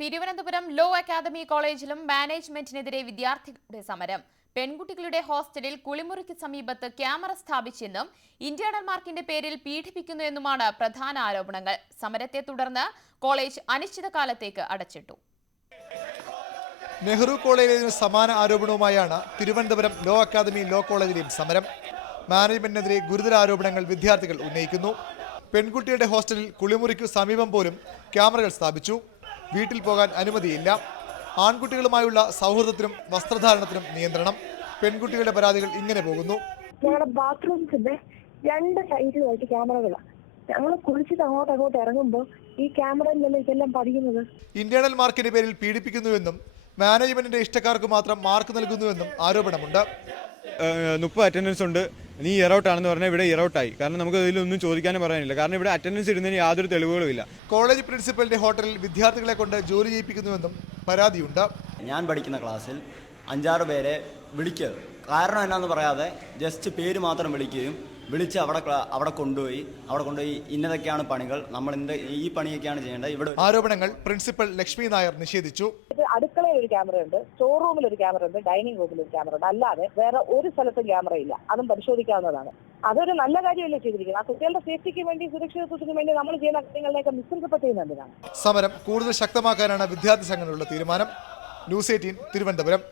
Thiruvananthapuram law academy കോളേജിലും മാനേജ്മെന്റിനെതിരെ വിദ്യാർത്ഥികളുടെ സമരം. പെൺകുട്ടികളുടെ ഹോസ്റ്റലിൽ കുളിമുറിക്ക് സമീപത്ത് ക്യാമറ സ്ഥാപിച്ചെന്നും ഇന്റേണൽ മാർക്കിന്റെ പേരിൽ പീഡിപ്പിക്കുന്നു എന്നുമാണ് പ്രധാന ആരോപണങ്ങൾ. സമരത്തെ തുടർന്ന് കോളേജ് അനിശ്ചിതകാലത്തേക്ക് അടച്ചിട്ടു. നെഹ്റു കോളേജിന് സമാന ആരോപണവുമായാണ് തിരുവനന്തപുരം ലോ അക്കാദമി ലോ കോളേജിലെയും സമരം. മാനേജ്മെന്റിനെതിരെ ഗുരുതര ആരോപണങ്ങൾ വിദ്യാർത്ഥികൾ ഉന്നയിക്കുന്നു. പെൺകുട്ടിയുടെ ഹോസ്റ്റലിൽ കുളിമുറിക്കു സമീപം പോലും ക്യാമറകൾ സ്ഥാപിച്ചു. വീട്ടിൽ പോകാൻ അനുമതിയില്ല. ആൺകുട്ടികളുമായുള്ള സൗഹൃദത്തിനും വസ്ത്രധാരണത്തിനും നിയന്ത്രണം. പെൺകുട്ടികളുടെ പരാതികൾ ഇങ്ങനെ പോകുന്നു. ഞങ്ങളുടെ ബാത്റൂംസിന്റെ രണ്ട് സൈഡിലുമായിട്ട് ക്യാമറകളാണ് ഞങ്ങൾ കുളിച്ചിട്ട് അങ്ങോട്ട് അങ്ങോട്ട് ഇറങ്ങുമ്പോൾ ഈ ക്യാമറയിലല്ലേ ഇതെല്ലാം പതിയുന്നത്? ഇന്റേണൽ മാർക്കിന്റെ പേരിൽ പീഡിപ്പിക്കുന്നുവെന്നും മാനേജ്മെന്റിന്റെ ഇഷ്ടക്കാർക്ക് മാത്രം മാർക്ക് നൽകുന്നുവെന്നും ആരോപണമുണ്ട്. മുപ്പത് അറ്റൻഡൻസ് ഉണ്ട്. നീ ഇയറൗട്ട് ആണെന്ന് പറഞ്ഞാൽ ഇവിടെ ഇയറൗട്ടായി കാരണം നമുക്ക് ഇതിലൊന്നും ചോദിക്കാനും പറയാനില്ല. കാരണം ഇവിടെ അറ്റൻഡൻസ് ഇടുന്നതിന് യാതൊരു തെളിവുകളും ഇല്ല. കോളേജ് പ്രിൻസിപ്പലിന്റെ ഹോട്ടലിൽ വിദ്യാർത്ഥികളെ കൊണ്ട് ജോലി ചെയ്യിപ്പിക്കുന്നുവെന്നും പരാതിയുണ്ട്. ഞാൻ പഠിക്കുന്ന ക്ലാസ്സിൽ അഞ്ചാറ് പേരെ വിളിക്കുക. കാരണം എന്നാന്ന് പറയാതെ ജസ്റ്റ് പേര് മാത്രം വിളിക്കുകയും വിളിച്ച് അവിടെ അവിടെ കൊണ്ടുപോയി അവിടെ കൊണ്ടുപോയി ഇന്നതൊക്കെയാണ് പണികൾ. നമ്മൾ ഇന്ന ഈ പണിയൊക്കെയാണ് ചെയ്യേണ്ടത്. ഇവിടെ ആരോപണങ്ങൾ പ്രിൻസിപ്പൽ ലക്ഷ്മി നായർ നിഷേധിച്ചു. അടുക്കളയിൽ ഒരു ക്യാമറ ഉണ്ട് സ്റ്റോർ റൂമിൽ ഒരു ക്യാമറ ഉണ്ട് ഡൈനിങ് റൂമിൽ ഒരു ക്യാമറ ഉണ്ട്. അല്ലാതെ വേറെ ഒരു സ്ഥലത്തും ക്യാമറ ഇല്ല. അതും പരിശോധിക്കാവുന്നതാണ്. അതൊരു നല്ല കാര്യമല്ലേ ചെയ്തിരിക്കുന്നത്. ആ കുട്ടികളുടെ സേഫ്റ്റിക്ക് വേണ്ടി സുരക്ഷിതത്വത്തിന് വേണ്ടി നമ്മൾ ചെയ്യുന്ന കാര്യങ്ങളിലേക്ക് മിസ്ഇന്റർപ്രറ്റ് ചെയ്യുന്നതിനാണ് സമരം കൂടുതൽ ശക്തമാക്കാനാണ് വിദ്യാർത്ഥി സംഘടനകളുടെ തീരുമാനം. News eighteen Thiruvananthapuram.